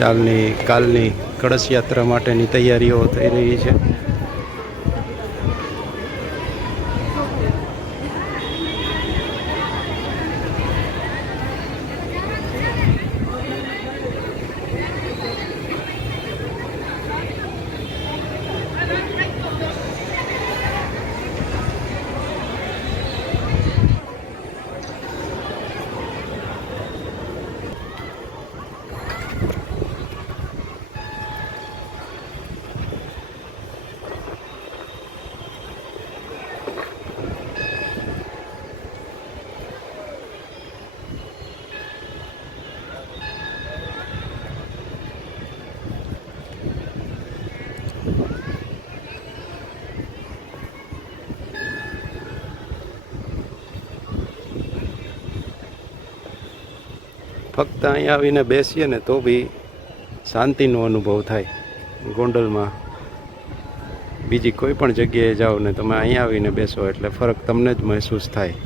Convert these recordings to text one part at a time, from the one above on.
કાલની કળશ યાત્રા માટેની તૈયારીઓ થઈ રહી છે. ફક્ત અહીંયા આવીને બેસીએ ને તો બી શાંતિનો અનુભવ થાય. ગોંડલમાં બીજી કોઈ પણ જગ્યાએ જાઓ ને તમે અહીંયા આવીને બેસો એટલે ફરક તમને જ મહેસૂસ થાય.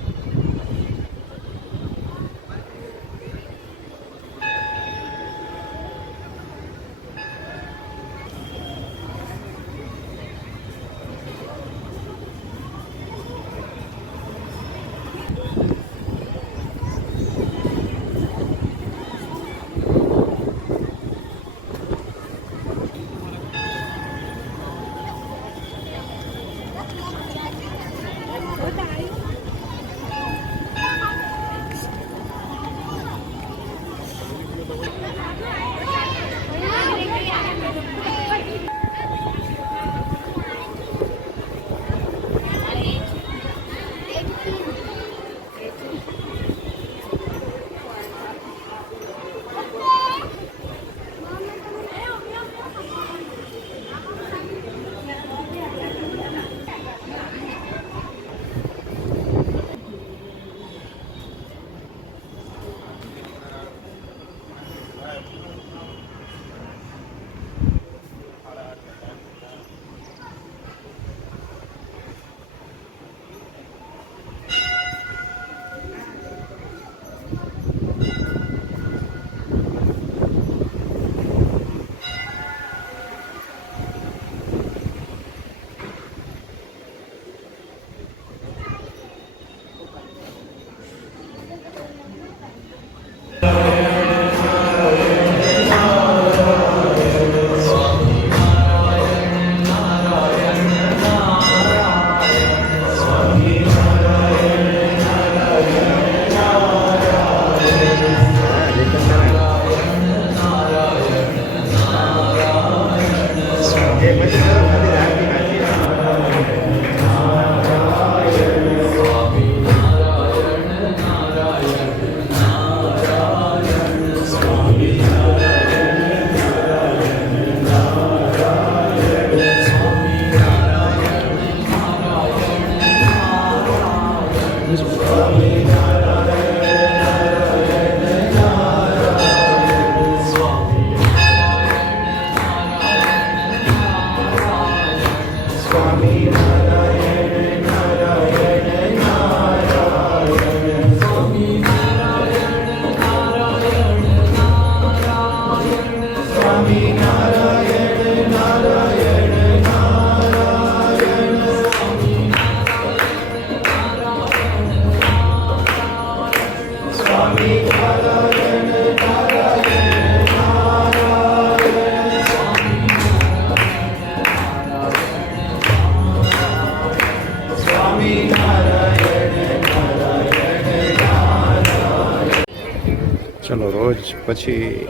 ચલો રોજ પછી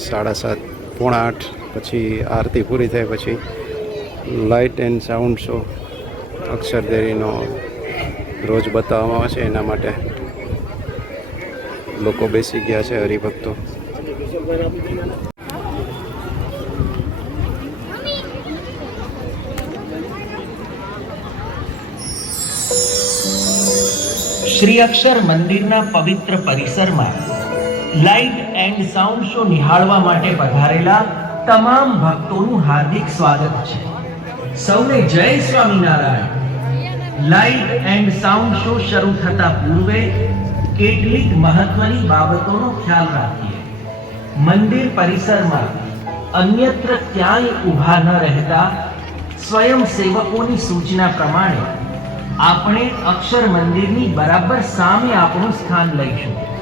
7:30 પોણા 8 પછી આરતી પૂરી થાય પછી લાઇટ એન્ડ સાઉન્ડ શો અક્ષરદેરીનો રોજ બતાવવામાં આવે છે. એના માટે લોકો બેસી ગયા છે હરિભક્તો. શ્રી અક્ષર મંદિરના પવિત્ર પરિસરમાં લાઇટ એન્ડ સાઉન્ડ શો નિહાળવા માટે પધારેલા તમામ ભક્તોનું હાર્દિક સ્વાગત છે. સૌને જય Swaminarayan. Light and sound show શરૂ થતા પૂર્વે કેટલીક મહત્વની બાબતોનો ખ્યાલ રાખીએ. મંદિર પરિસરમાં અન્યત્ર ક્યાંય ઊભા ન રહેતા સ્વયંસેવકોની સૂચના પ્રમાણે આપણે અક્ષર મંદિરની બરાબર સામે આપણું સ્થાન લઈશું.